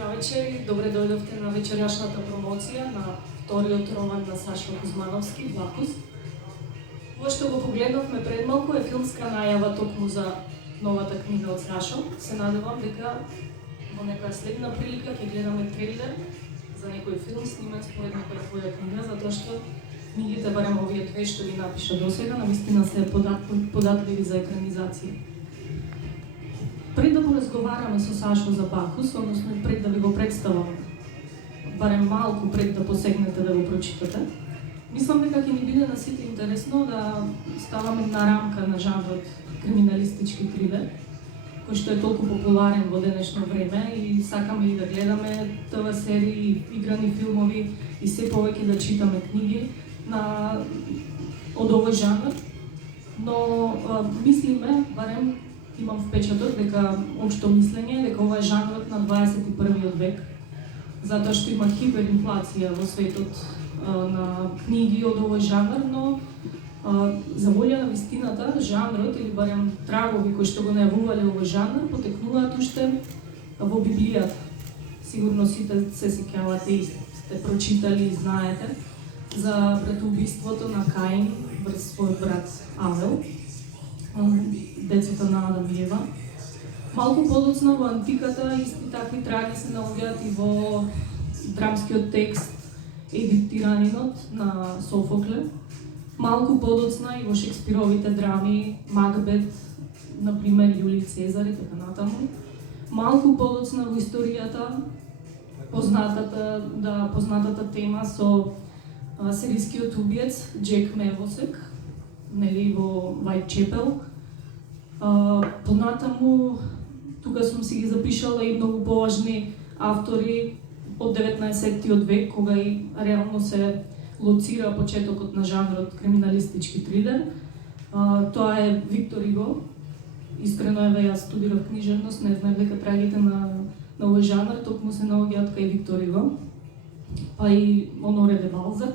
Добра вечер и добре дојдовте на вечерјашната промоција на вториот роман на Сашо Кузмановски, Бахус. Во што го погледнавме пред малку е филмска најава токму за новата книга од Сашо. Се надевам дека во некоја следна прилика ќе гледаме трейлер за некој филм снимен според некоја твоја книга, затоа што книгите, барем овие две што ги напиша досега, навистина се податливи за екранизација. Пред да поразговараме со Сашо за Бахус, односно пред да ви го представам, барем малку пред да посегнете да го прочитате, мислам дека ќе ни биде на сите интересно да ставаме на рамка на жанрот криминалистички трилер, кој што е толку популарен во денешно време и сакаме и да гледаме ТВ серии, играни филмови и се повеќе да читаме книги од овој жанр, но мислиме, барем имам впечаток дека општо мислење дека ова е жанрот на 21 век, затоа што има хиперинфлација во светот на книги од овој жанр, но за волја на вистината, жанрот или барем трагови кои што го најавувале овој жанр потекнуваат уште во Библијата. Сигурно сите се сеќавате и сте прочитали и знаете за братоубиството на Каин врз својот брат Авел, децата на Адам и Ева. Малку подоцна во антиката исти такви траги се наоѓаат и во драмскиот текст Едип Тиранинот на Софокле. Малку подоцна и во Шекспировите драми Макбет, например Јулиј Цезар и така натаму. Малку подоцна во историјата познатата тема со серискиот убиец Джек Мевосек, нели во Вајтчепел. Понатаму, тука сум си ги запишала и многу поважни автори од 19 век, кога и реално се лоцира почетокот на жанрот криминалистички трилер. Тоа е Виктор Иго. Искрено еве јас студирав книжевност, не знаев дека трагите на овој жанр токму се наоѓаат кај Виктор Иго, па и Оноре де Балзак.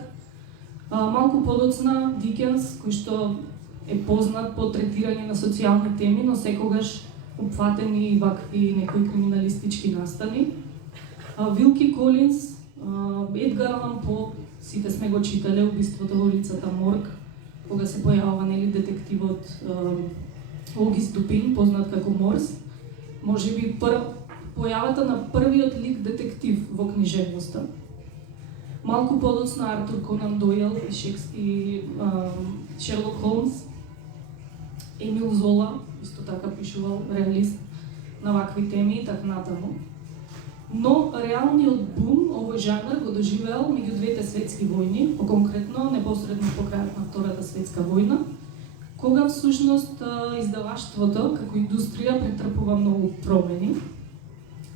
Малку подоцна Дикенс, кој што е познат по третирање на социјални теми, но секогаш опфатени и вакви некои криминалистички настани. Вилки Колинс, Едгар Алан По, сите сме го читале Убиството во улицата Морг, кога се појавува нели детективот Огист Дупин, познат како Морс. Можеби појавата на првиот лик детектив во книжевноста. Малку подоцна Артур Конан Дојл и Шерлок Холмс. Емил Зола, исто така пишувал реалист на вакви теми и така натаму. Но реалниот бум овој жанр го доживеал меѓу двете светски војни, поконкретно непосредно по крајот на Втората светска војна, кога всушност издаваштвото како индустрија претрпува многу промени.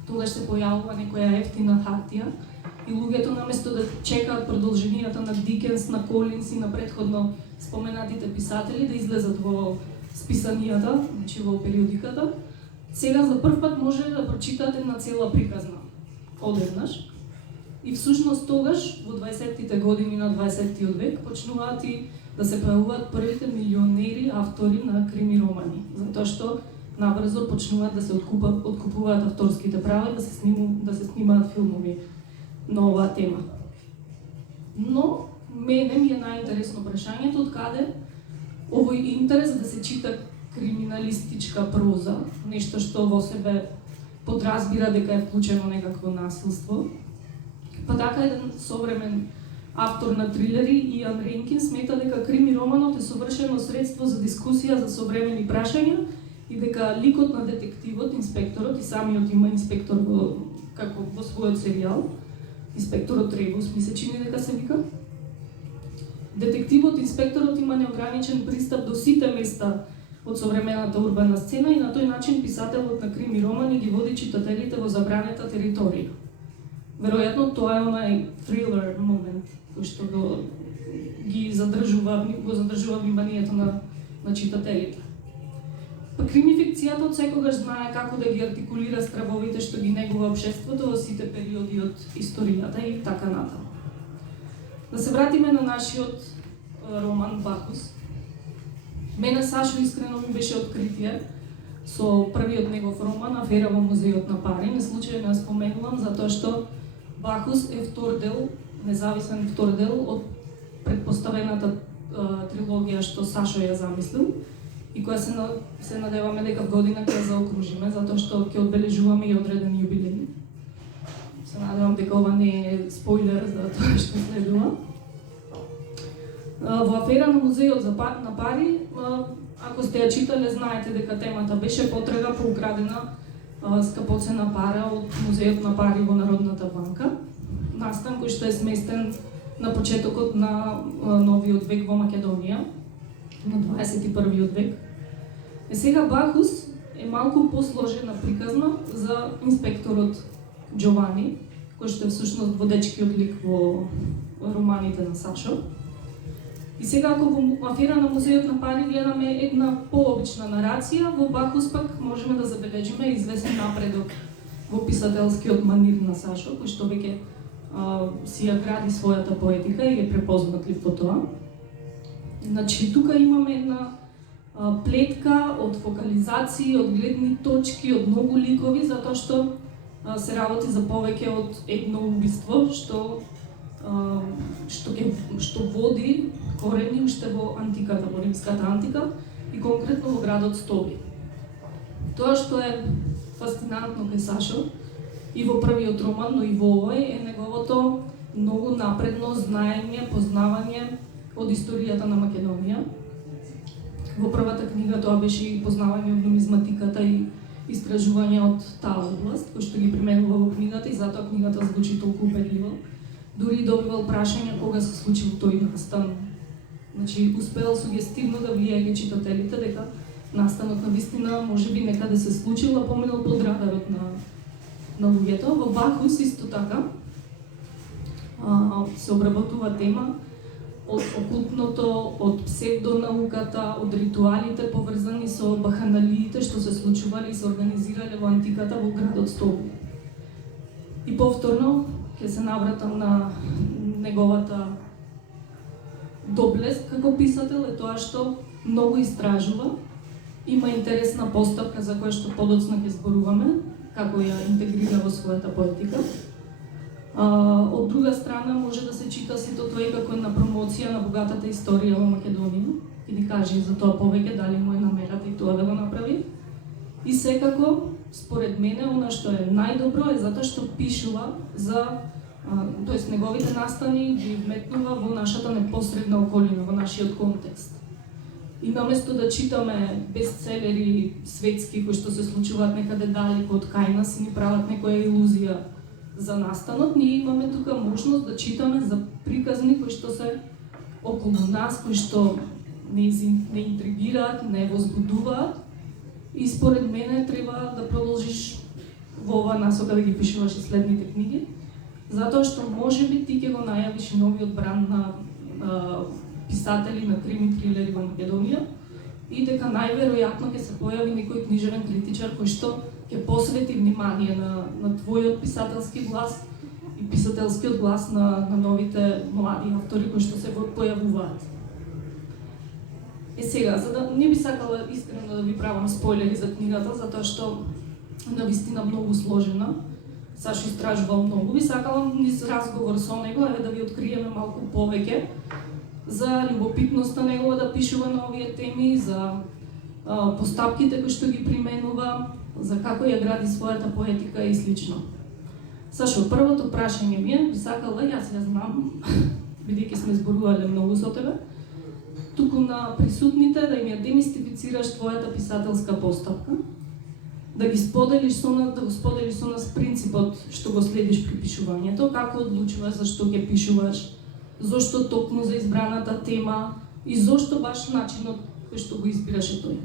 Тогаш се појавува некоја ефтина хартија и луѓето наместо да чекаат продолженијата на Дикенс, на Колинс и на претходно споменатите писатели да излезат во списанијата, значи во периодиката, сега за прв пат може да прочитаат една цела приказна одеднаш. И всушност тогаш, во 20-тите години на 20-тиот век, почнуваат и да се појавуваат првите милионери автори на крими романи, затоа што набрзо почнуваат да се откупуваат авторските права и да се снимаат филмови на оваа тема. Но мене ми е најинтересно прашањето од каде овој интерес да се чита криминалистичка проза, нешто што во себе подразбира дека е вклучено некакво насилство. Па така еден современ автор на трилери, Иан Ренкин, смета дека крими романот е совршено средство за дискусија за современи прашања и дека ликот на детективот, инспекторот, и самиот има инспектор како во својот серијал, инспекторот Ребус, ми се чини дека се вика. Детективот, инспекторот има неограничен пристап до сите места од современата урбана сцена и на тој начин писателот на крими романи ги води читателите во забранета територија. Веројатно тоа е онај трилер момент кој што го задржува вниманието на читателите. Па кримификцијата од секогаш знае како да ги артикулира стравовите што ги негува општеството во сите периоди од историјата и така натаму. Да се вратиме на нашиот роман Бахус. Мене Сашо искрено ми беше откритие со првиот негов роман Афера во музеот на Пари. Не случајно ја споменувам затоа што Бахус е втор дел, независен втор дел од предпоставената трилогија што Сашо ја замислил и која се надеваме дека година ќе ја заокружиме затоа што ќе одбележуваме и одреден јубилеј. Се надевам дека ова не е спойлер за тоа што следува. Во Афера на музеот на Пари, ако сте ја читале, знаете дека темата беше потрага по украдена скапоцена пара од музеот на Пари во Народната банка, настан кој што е сместен на почетокот на новиот век во Македонија, на 21. век. Сега Бахус е малку посложена приказна за инспекторот Джовани, кој што е всушност водечкиот лик во романите на Сашо. И сега ако во Афера на музеот на Пари гледаме една пообична нарација, во Бахус пак можеме да забележиме известен напредок во писателскиот манир на Сашо, кој што веќе си ја гради својата поетика и е препознатлив по тоа. Значи, тука имаме една плетка од фокализации, од гледни точки, од многу ликови, затоа што се работи за повеќе од едно убиство, што води корени уште во антиката, во римската антика и конкретно во градот Стоби. Тоа што е фасцинантно кај Сашо и во првиот роман, но и во овој е неговото многу напредно знаење, познавање од историјата на Македонија. Во првата книга тоа беше и познавање од нумизматиката и истражување од таа област, кој што ги применува во книгата и затоа книгата звучи толку убедливо. Дури добивал прашања кога се случил тој настан. Значи, успел сугестивно да влијае читателите дека настанот на вистина можеби некаде се случил, а поминал под радарот на луѓето. Во Бахус исто така се обработува тема од окултното, од псевдонауката, од ритуалите поврзани со баханалиите што се случували и се организирале во антиката во градот Стоби. И повторно ќе се навратам на неговата доблест како писател е тоа што многу истражува, има интересна постапка за која што подоцна ќе зборуваме, како ја интегрира во својата поетика. Од друга страна може да се чита сето тоа и како една промоција на богатата историја во Македонија и ни каже за тоа повеќе дали му е намерата и тоа да го направи. И секако, според мене, она што е најдобро е затоа што пишува за тоест неговите настани ги вметнува во нашата непосредна околина, во нашиот контекст. И наместо да читаме бестселери светски кои што се случуваат некаде далеко од кај нас и ни прават некоја илузија за настанот, ние имаме тука можност да читаме за приказни кои што се околу нас, кои што не интригираат, не возбудуваат. И според мене треба да продолжиш во оваа насока да ги пишуваш и следните книги, затоа што можеби ти ќе го најавиш и новиот бранд на писатели на крими трилери во Македонија и дека најверојатно ќе се појави некој книжевен критичар кој што ќе посвети внимание на твојот писателски глас и писателскиот глас на новите млади автори кои што се појавуваат. Сега, за да не би сакала искрено да ви правам спойлери за книгата, затоа што навистина многу сложена, Сашо истражувал многу, би сакала низ разговор со него да ви откриеме малку повеќе за љубопитноста негова да пишува на овие теми, за постапките кои што ги применува, за како ја гради својата поетика и слично. Сашо, првото прашање ми е, би сакала, јас ја знам, бидејќи сме зборувале многу со тебе, туку на присутните да им ја демистифицираш твојата писателска постапка, да ги споделиш со нас, да го споделиш со нас принципот што го следиш при пишувањето, како одлучуваш за што ќе пишуваш, зошто токму за избраната тема и зошто баш начинот кој што го избираше тој.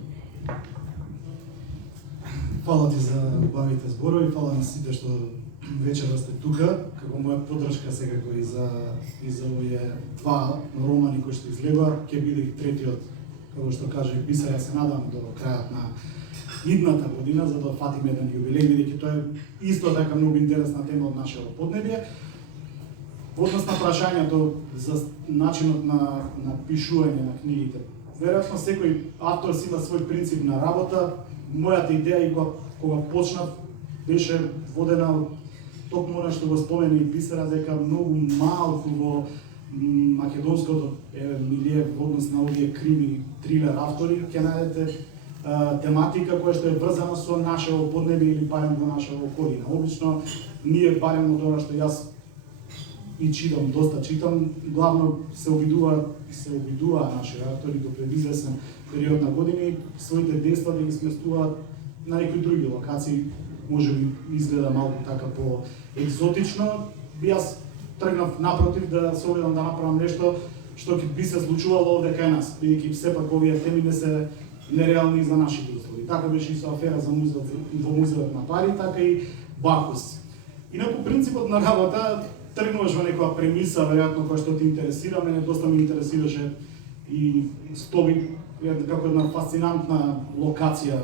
Фала ти за убавите зборови, фала на сите што вечера сте тука, како моја поддршка секако и за овие два романи кои што излега, ќе биде и третиот, како што каже писар, ја се надам до крајот на идната година, за да фатиме еден јубилеј, бидејќи тоа е исто така многу интересна тема од нашето поднебје. Однос на прашањето за начинот на пишување на книгите. Веројатно секој автор си има свој принцип на работа, мојата идеја и кога почнав беше водена од токму она што го спомена и писара дека многу малку во македонското милие во однос на овие крими трилер автори ќе најдете тематика која што е врзана со нашето поднебие или барем во нашата околина. Обично ние барем од она што јас и читам, доста читам, главно се обидува наши автори до пред известен период на години своите дејства да ги сместуваат на некои други локации, може би изгледа малку така по екзотично. Јас тргнав напротив да се обидам да направам нешто што ќе би се случувало овде кај нас, бидејќи сепак овие теми не се нереални за нашите услови. Така беше и со афера за во музеот на пари, така и Бакус. Инаку принципот на работа тргнуваш во некоја премиса, веројатно која што те интересира, мене доста ме интересираше и Стоби, како една фасцинантна локација,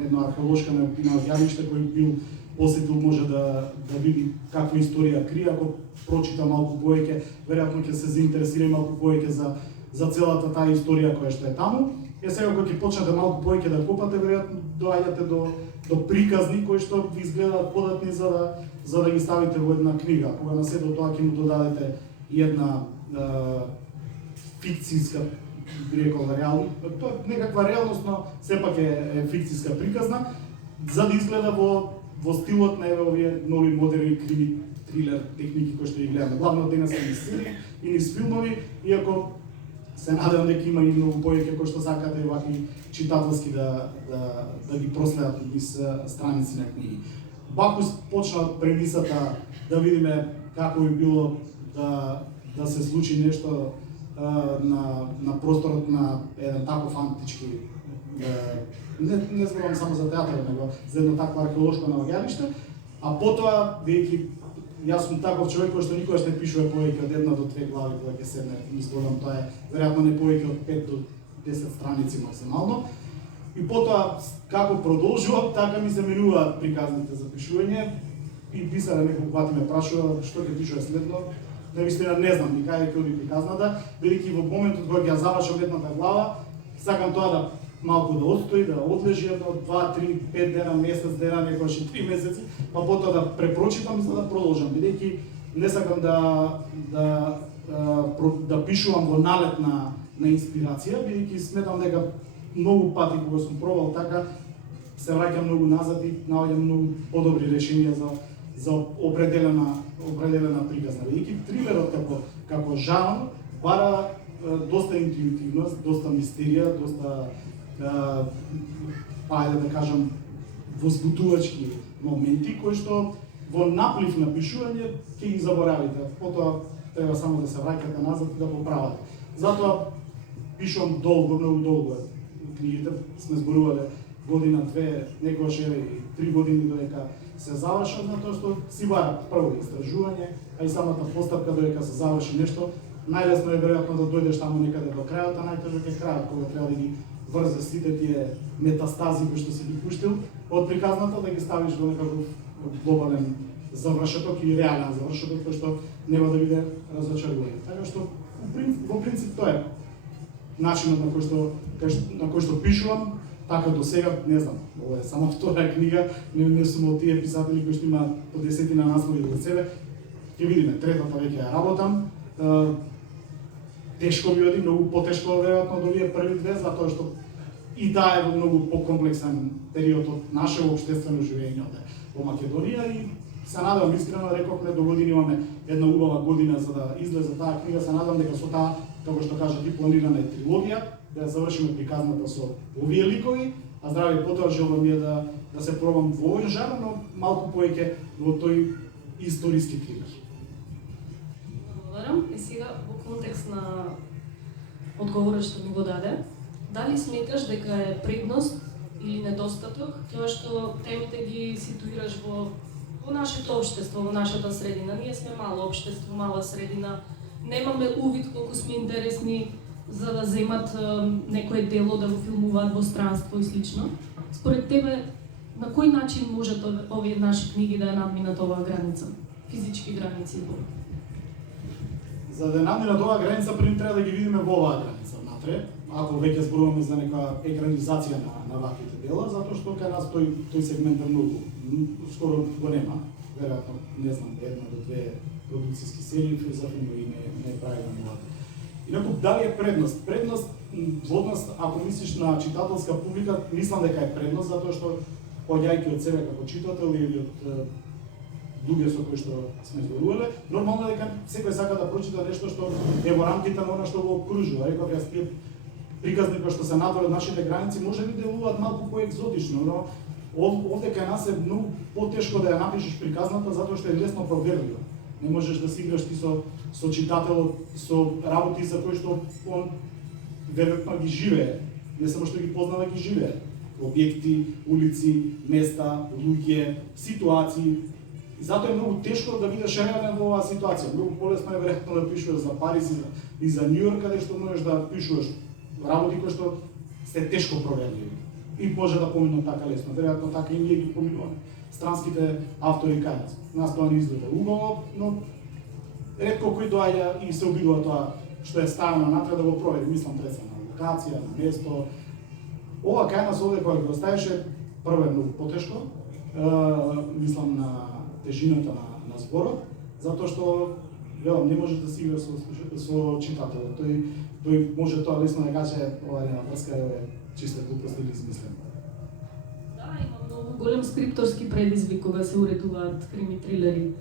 една археолошка на јавиште кој бил посетил може да види каква историја крие, ако прочита малку повеќе, веројатно ќе се заинтересира малку повеќе за целата таа историја која што е таму. Сега кога ќе почнете малку повеќе да копате, веројатно доаѓате до приказни кои што ви изгледаат податни за да ги ставите во една книга. Кога на сето тоа ќе му додадете и една фикцијска, би рекол, тоа некаква реалност, но сепак е фикцијска приказна, за да изгледа во стилот на овие нови модерни крими трилер техники кои што ги гледаме. Главно денес се низ серии и низ филмови, иако се надевам дека има и многу повеќе кои што сакате вакви читателски да ги проследат низ страници на книги. Бакус почна премисата да видиме како би било да се случи нешто на просторот на еден таков антички, не зборувам само за театар, него за едно такво археолошко наоѓалиште, а потоа, бидејќи јас сум таков човек кој што никогаш не пишува повеќе од 1 до 2 глави кога ќе седне и изгледам, тоа е веројатно не повеќе од 5 до 10 страници максимално. И потоа како продолжував, така ми се менуваат приказните за пишување и писара неколку пати ме прашува што ќе пишува следно. Навистина не знам ни кај ќе оди приказната, бидејќи во моментот кога ќе ја завршам едната глава, сакам тоа да малку да отстои, да одлежи едно 2, 3, 5 дена, месец дена, некогаш и 3 месеци, па потоа да препрочитам за да продолжам, бидејќи не сакам да пишувам во налет на инспирација, бидејќи сметам дека многу пати кога сум пробал така, се враќам многу назад и наоѓам многу подобри решенија за определена приказна. Бидејќи трилерот како жанр бара доста интуитивност, доста мистерија, доста ајде да кажам возбудувачки моменти кои што во наплив на пишување ќе ги заборавите. Потоа треба само да се враќате назад и да поправате. Затоа пишувам долго, многу долго книгите, сме зборувале година, две, некогаш еве и 3 години додека се завршат, затоа што си бара прво истражување, а и самата постапка додека се заврши нешто. Најлесно е веројатно да дојдеш таму некаде до крајот, а најтежок е крајот кога треба да ги врзеш сите тие метастази кои што си ги пуштил од приказната, да ги ставиш во некаков глобален завршеток или реален завршеток кој што нема да биде разочарување. Така што во принцип тоа е начинот на кој што пишувам. Така до сега, не знам, ова е само втора книга, не сум од тие писатели кои што имаат по 10 наслови до себе. Ќе видиме, третата веќе ја работам. Тешко ми оди, многу потешко веројатно од овие први две, затоа што и таа е во многу покомплексен период од нашето општествено живење во Македонија и се надевам, искрено рековме, до година имаме една убава година за да излезе таа книга, се надевам дека со таа, како што кажа ти, планирана е трилогија, да ја завршиме приказната со овие ликови, а здрави потоа желбам е да се пробам во овој жанр, но малку повеќе во тој историски трилер. Благодарам. И сега во контекст на одговорот што ми го даде, дали сметаш дека е предност или недостаток тоа што темите ги ситуираш во нашето општество, во нашата средина? Ние сме мало општество, мала средина, немаме увид колку сме интересни за да земат некое дело да го филмуваат во странство и слично. Според тебе, на кој начин можат овие наши книги да ја надминат оваа граница? Физички граници? За да надминат оваа граница, први треба да ги видиме во оваа граница, навтре, ако веќе зборуваме за некоја екранизација на ваквите дела, затоа што кај нас тој сегмент е многу, скоро го нема, веројатно, не знам, 1 до 2 продукцијски серии за филмови не правиме млади. Инаку, дали е предност? Предност, во однос, ако мислиш на читателска публика, мислам дека е предност, затоа што, поѓајќи од себе како читател или од луѓе со кои што сме зборувале, нормално дека секој сака да прочита нешто што е во рамките на она што го окружува. Реков јас тие приказни кои што се надвор од нашите граници може би делуваат малку поекзотично, но овде кај нас е многу потешко да ја напишеш приказната затоа што е лесно проверлива. Не можеш да си играш ти со читателот, со работи за кои што он веројатно ги живее, не само што ги познава, ги живее. Објекти, улици, места, луѓе, ситуации. И затоа е многу тешко да бидеш реален во оваа ситуација. Многу полесно е веројатно да пишуваш за Париз и за Њу Йорк, каде што можеш да пишуваш работи кои што се тешко проверливи. И може да поминат така лесно. Веројатно така и ние ги поминуваме. Странските автори кај нас. Нас тоа не изгледа убаво, но ретко кој доаѓа и се обидува тоа што е ставено натре да го провери. Мислам треца на локација, на место. Ова кај нас овде кога го ставеше, прво е многу потешко. Мислам на тежината на зборот, затоа што велам не може да си игра со читателот. Тој може тоа лесно да каже ова една врска е чиста глупост или измислена. Да, има многу голем скрипторски предизвик кога се уредуваат крими трилери.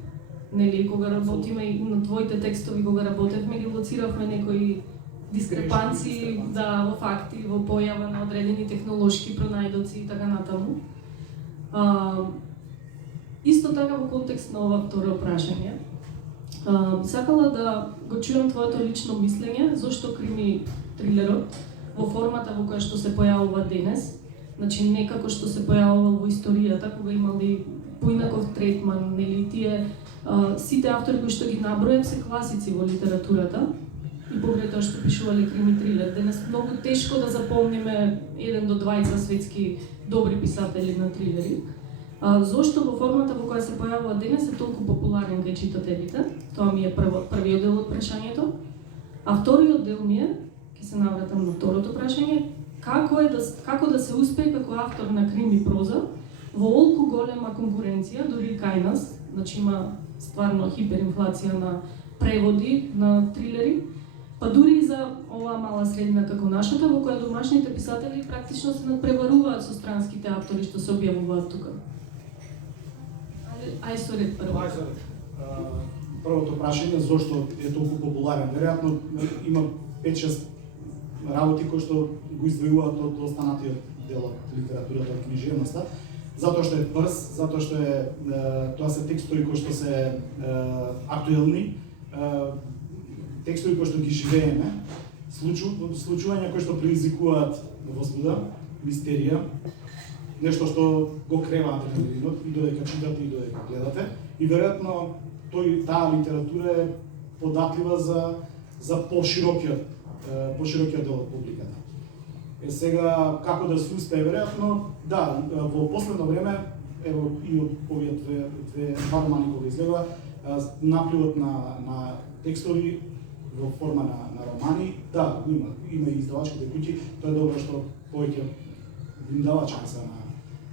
Нели, кога работиме и на твоите текстови кога работевме, ги лоциравме некои дискрепанции, да, во факти, во појава на одредени технолошки пронајдоци и така натаму. Исто така во контекст на ова второ прашање, сакала да го чујам твоето лично мислење зошто крими трилерот во формата во која што се појавува денес, значи не како што се појавувал во историјата кога имали поинаков третман, нели тие сите автори кои што ги набројам се класици во литературата и покрај тоа што пишувале крими трилер. Денес многу тешко да запомниме 1 до 20 светски добри писатели на трилери. Зошто во формата во која се појавува денес е толку популарен кај читателите? Тоа ми е првиот дел од прашањето. А вториот дел ми е, ќе се навратам на второто прашање, како да се успее како автор на крими проза во олку голема конкуренција, дури и кај нас, значи има стварно хиперинфлација на преводи на трилери, па дури и за оваа мала средина како нашата, во која домашните писатели практично се надпреваруваат со странските автори што се објавуваат тука. Ај со ред прво. Првото прашање зошто е толку популарен. Веројатно има 5-6 работи кои што го издвојуваат од останатиот дел од литературата, од книжевноста, затоа што е брз, затоа што тоа се текстови кои што се актуелни, текстови кои што ги живееме, случувања кои што предизвикуваат возбуда, мистерија, нешто што го крева адреналинот и додека читате и додека гледате. И веројатно таа литература е податлива за поширокиот дел од публиката. Сега како да се успее веројатно, да, во последно време ево и од овие два романи кои излега, напливот на текстови во форма на романи, да, има и издавачките куќи, тоа е добро што повеќе им дава шанса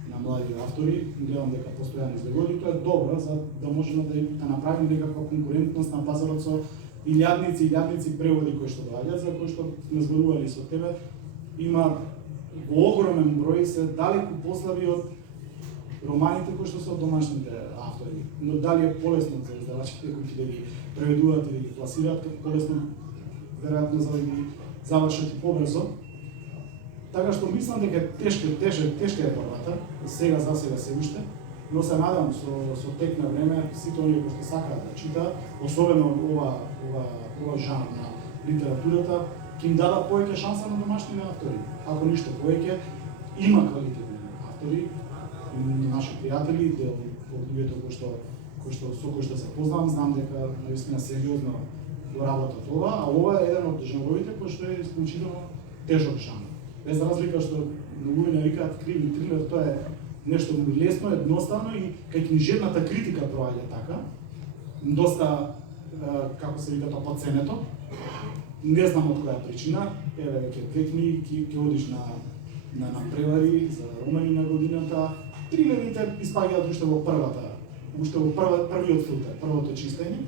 на млади автори, гледам дека постојано излегуваат, тоа е добро за да можеме да направиме некаква конкурентност на пазарот со илјадници преводи кои што доаѓаат, за кои што сме зборували со тебе, има во огромен број се далеку послаби од романите кои што се од домашните автори. Но дали е полесно за издавачките кои да ги преведуваат и да ги пласираат, полесно веројатно за да ги завршат и побрзо. Така што мислам дека тешка е борбата, сега се уште, но се надам со тек на време сите оние кои што сакаат да читаат, особено ова жанр на литературата, ќе им дадат повеќе шанса на домашните автори. Ако ништо повеќе, има квалитетни автори, наши пријатели, дел од луѓето со кои што се познавам, знам дека наистина сериозно го работат ова, а ова е еден од жанровите кој што е исклучително тежок жанр. Без разлика што многу не викаат крими трилер, тоа е нешто лесно, едноставно и кај книжевната критика проаѓа така, доста, како се вика тоа, подценето, Не знам од која причина, еве веќе 2 книги ќе одиш на превари за романи на годината. Трилерите испаѓаат уште во првиот филтер, првото чистење,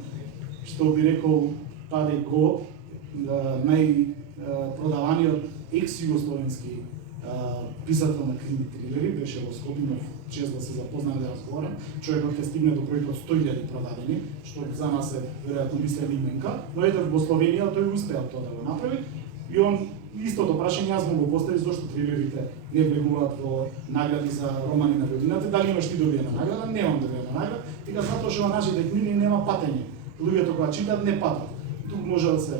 што би рекол Таде Го, најпродаваниот екс-југословенски писател на крими трилери, беше во Скопје, чест да се запознаме да разговарам. Човекот ќе стигне до бројка 100.000 продадени, што за нас е веројатно мислена именка, но ете во Словенија тој успеал тоа да го направи. И он истото прашање јас му го постави зошто трилерите не влегуваат во награди за романи на годината, дали имаш ти добиена награда? Немам добиена награда. Вика затоа што во нашите книги нема патење. Луѓето кога читат не патат. Тук може да се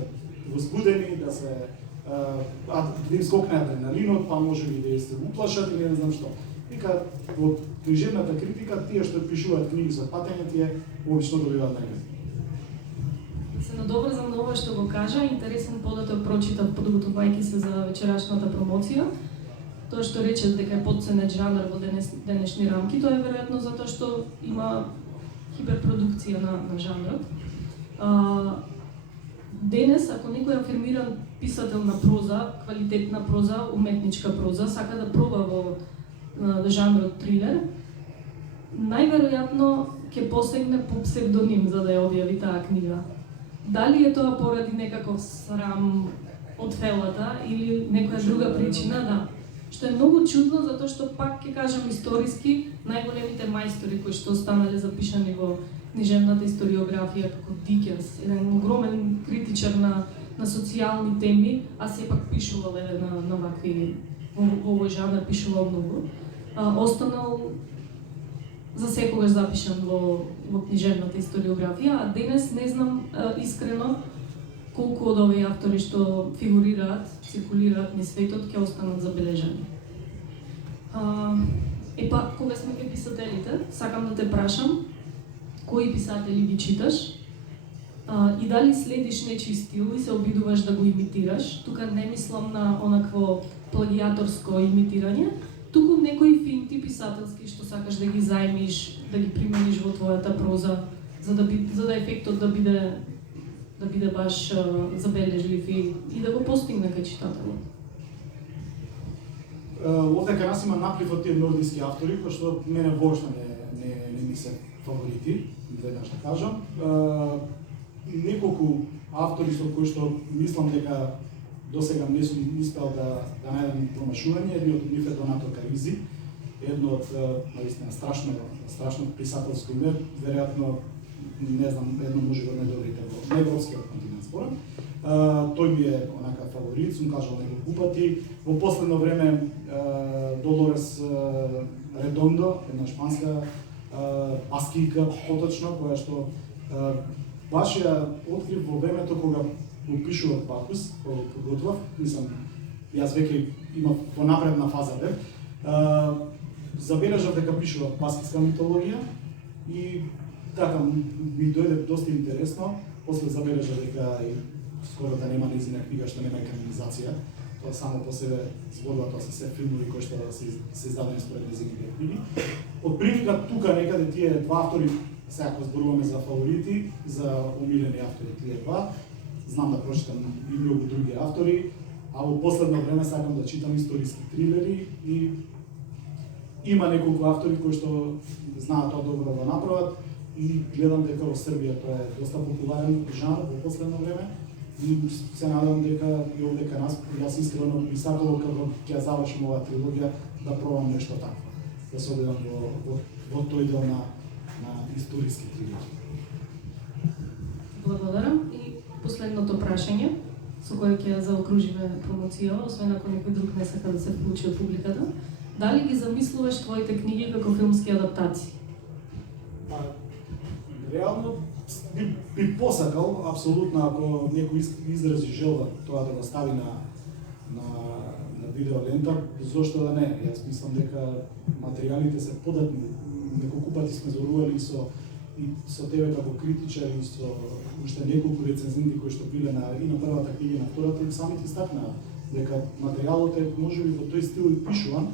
возбудени, да се да им скокне адреналинот, па може би да се уплашат или не знам што. Вика во книжевната критика тие што пишуваат книги за патење тие обично добиваат награди. Се надоврзам на ова што го кажа, интересен податок прочитав подготвувајќи се за вечерашната промоција. Тоа што рече дека е потценет жанр во денешни рамки, тоа е веројатно затоа што има хиперпродукција на жанрот. Денес, ако некој афирмиран писател на проза, квалитетна проза, уметничка проза, сака да проба во жанрот трилер, најверојатно ќе посегне по псевдоним за да ја објави таа книга. Дали е тоа поради некаков срам од фелата или некоја друга причина, да. Што е многу чудно, затоа што пак ќе кажам историски, најголемите мајстори кои што останале запишани во книжевната историографија, како Дикенс, еден огромен критичар на социјални теми, а сепак пишувал на вакви, во овој жанр пишувал многу. Останал за секогаш запишан во книжевната историографија, а денес не знам искрено колку од овие автори што фигурираат, циркулираат низ светот ќе останат забележани. Епа, кога сме кај писателите, сакам да те прашам, кои писатели ги читаш и дали следиш нечи стил и се обидуваш да го имитираш. Тука не мислам на онакво плагиаторско имитирање, туку некои финти писателски што сакаш да ги зајмиш, да ги примениш во твојата проза, за да ефектот да биде баш забележлив и да го постигне кај читателот. Овде кај нас има наплив од тие нордиски автори, кои што мене воопшто не ми се фаворити, веднаш да кажам. Неколку автори со кои што мислам дека досега не сум успел да најдам промашување, едниот од нив е Донато Каризи, едно од наистина страшно писателско име, веројатно не знам, едно може да најдобрите во европскиот континент според. Тој ми е онака фаворит, сум кажал неколку пати. Во последно време Долорес Редондо, една шпанска паскика поточно, која што баш ја открив во времето кога го пишував Бакус, кога го подготвав, мислам, јас веќе имав во напредна фаза бев, забележав дека пишував баскиска митологија и така ми дојде доста интересно, после забележав дека и скоро да нема нејзина книга што нема екранизација, тоа само по себе зборува, тоа се се филмови кои што се издадени според нејзините книги. Од прилика тука некаде тие два автори, сега ако зборуваме за фаворити, за умилени автори тие два, знам да прочитам и многу други автори, а во последно време сакам да читам историски трилери и има неколку автори кои што знаат тоа добро да го направат и гледам дека во Србија тоа е доста популарен жанр во последно време и се надевам дека и овде кај нас, јас искрено би сакал како ќе завршим оваа трилогија да пробам нешто такво, да се одидам во тој дел на историски трилери. Благодарам. И последното прашање, со кое ќе заокружиме промоција, освен ако некој друг не сака да се вклучи од публиката, дали ги замислуваш твоите книги како филмски адаптации? Реално би посакал, апсолутно, ако некој изрази желба тоа да го стави на видео лента, зошто да не? Јас мислам дека материјалите се податни. Неколку пати сме зборували и со тебе како критичар и со уште неколку рецензенти кои што биле и на првата книга и на втората, и самите стакнаа дека материјалот е можеби во тој стил и пишуван,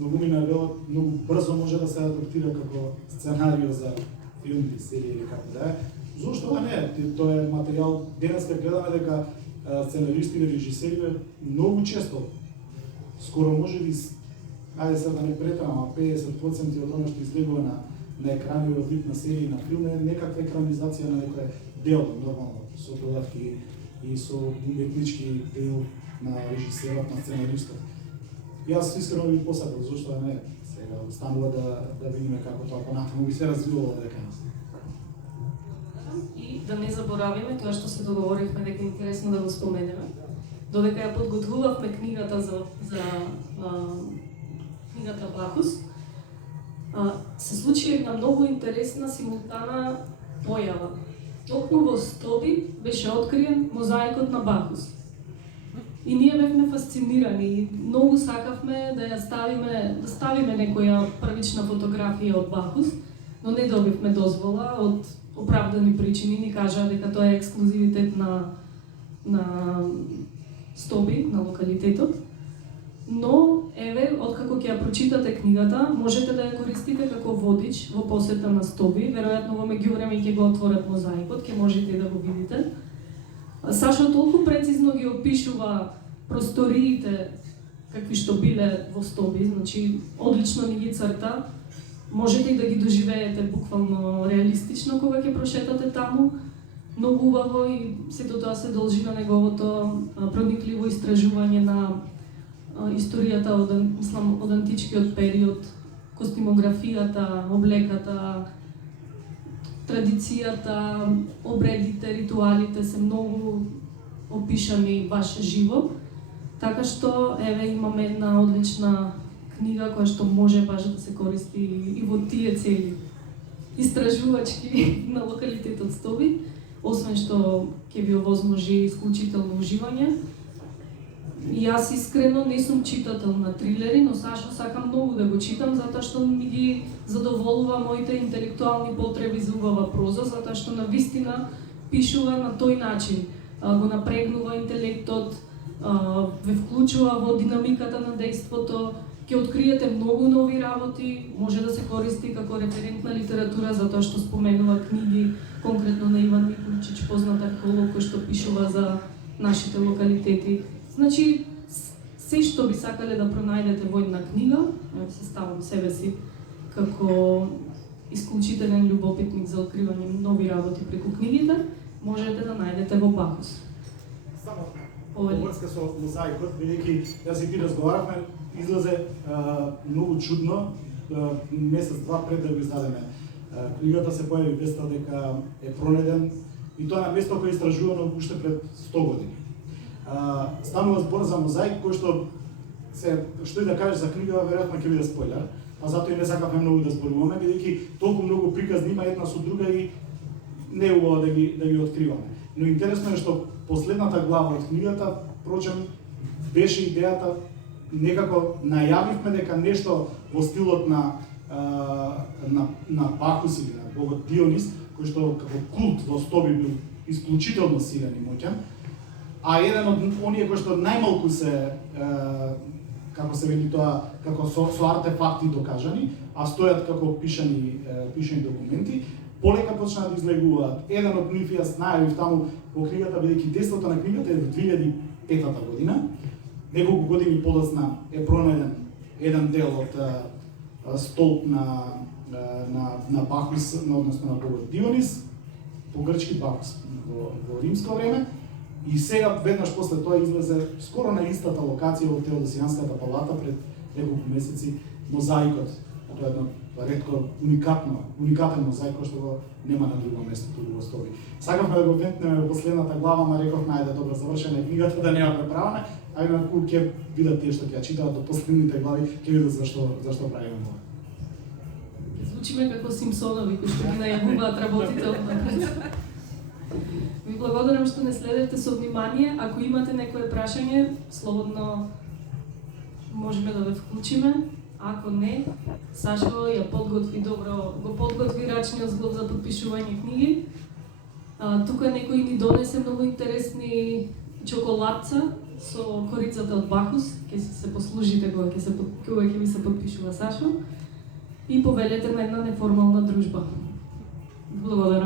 но многу брзо може да се адаптира како сценарио за филм или серија или како да е. Зошто да не? Тоа е материјал, денес гледаме дека сценаристи и режисери многу често, скоро може би, ајде сега да не претерам, ама 50% од оно што излегува на екрани од вид на серии на филм е некаква екранизација на некој дел, нормално, со додатки и со уметнички дел на режисерот, на сценаристот. Јас искрено би посакал, зашто да не, сега останува да видиме како тоа понатаму би се развивало дека нас. И да не заборавиме тоа што се договоривме дека е интересно да го споменеме. Додека ја подготвувавме книгата за книгата Бахус, се случи една многу интересна симултана појава. Токму во Стоби беше откриен мозаикот на Бахус. И ние бевме фасцинирани и многу сакавме да ставиме некоја првична фотографија од Бахус, но не добивме дозвола од оправдани причини, ни кажаа дека тоа е ексклузивитет на Стоби, на локалитетот. Но, еве, откако ќе ја прочитате книгата, можете да ја користите како водич во посета на Стоби. Веројатно во меѓувреме ќе го отворат мозаикот, ќе можете да го видите. Сашо толку прецизно ги опишува просториите какви што биле во Стоби, значи одлично ни ги црта. Можете и да ги доживеете буквално реалистично кога ќе прошетате таму. Многу убаво и сето тоа се должи на неговото проникливо истражување на историјата од античкиот период, костимографијата, облеката, традицијата, обредите, ритуалите се многу опишани баш живо. Така што, еве, имаме една одлична книга која што може баш да се користи и во тие цели истражувачки на локалитетот Стоби, освен што ќе ви овозможи исклучително уживање. И јас искрено не сум читател на трилери, но Сашо сакам многу да го читам, затоа што ми ги задоволува моите интелектуални потреби за убава проза, затоа што навистина пишува на тој начин. Го напрегнува интелектот, ве вклучува во динамиката на дејството, ќе откриете многу нови работи, може да се користи како референтна литература, затоа што споменува книги, конкретно на Иван Миколчич, познат археолог, кој што пишува за нашите локалитети. Значи, се што би сакале да пронајдете во една книга, се ставам себе си како исклучителен љубопитник за откривање нови работи преку книгите, можете да најдете во Бахус. Само во врска со мозаикот, бидејќи јас и ти разговаравме, излезе многу чудно, месец-два пред да го издадеме книгата се појави веста дека е пронеден и тоа на место кој е истражувано уште пред 100 години. Станува збор за мозаик кој што и да кажеш за книга, веројатно ќе биде спойлер, а затоа и не сакавме многу да зборуваме, бидејќи толку многу приказни има една со друга и не е убаво да ги откриваме. Но интересно е што последната глава од книгата, впрочем, беше идејата, некако најавивме дека нешто во стилот на Бахус или на богот Дионис, кој што како култ во Стоби бил исклучително силен и моќен, а еден од оние кои што најмалку се, како се вели тоа, како со артефакти докажани, а стојат како пишани документи, полека почнаа да излегуваат. Еден од нив јас најавив таму во книгата, бидејќи действото на книгата е во 2005 година. Неколку години подоцна е пронајден еден дел од столб на Бахус, односно на богот Дионис, по грчки Бахус во римско време. И сега, веднаш после тоа, излезе скоро на истата локација во Теодосијанската палата пред неколку месеци мозаикот. Тоа е едно ретко уникатен мозаик кој што го нема на друго место туку во Стоби. Сакавме да го вентнеме во последната глава, ма рековме ајде добро, завршена е книгата, да не ја преправаме, а инаку ќе видат тие што ќе ја читаат до последните глави, ќе видат зашто правиме ова. Звучиме како Симпсонови кои што ги најавуваат работите однапред. Ви благодарам што не следите со внимание. Ако имате некое прашање, слободно можеме да ве вклучиме. Ако не, Сашо ја подготви добро, го подготви рачниот зглоб за подпишување книги. Тука некој ни донесе многу интересни чоколадца со корицата од Бахус. Ќе се послужите кога ќе ви се подпишува Сашо. И повелете на една неформална дружба. Благодарам.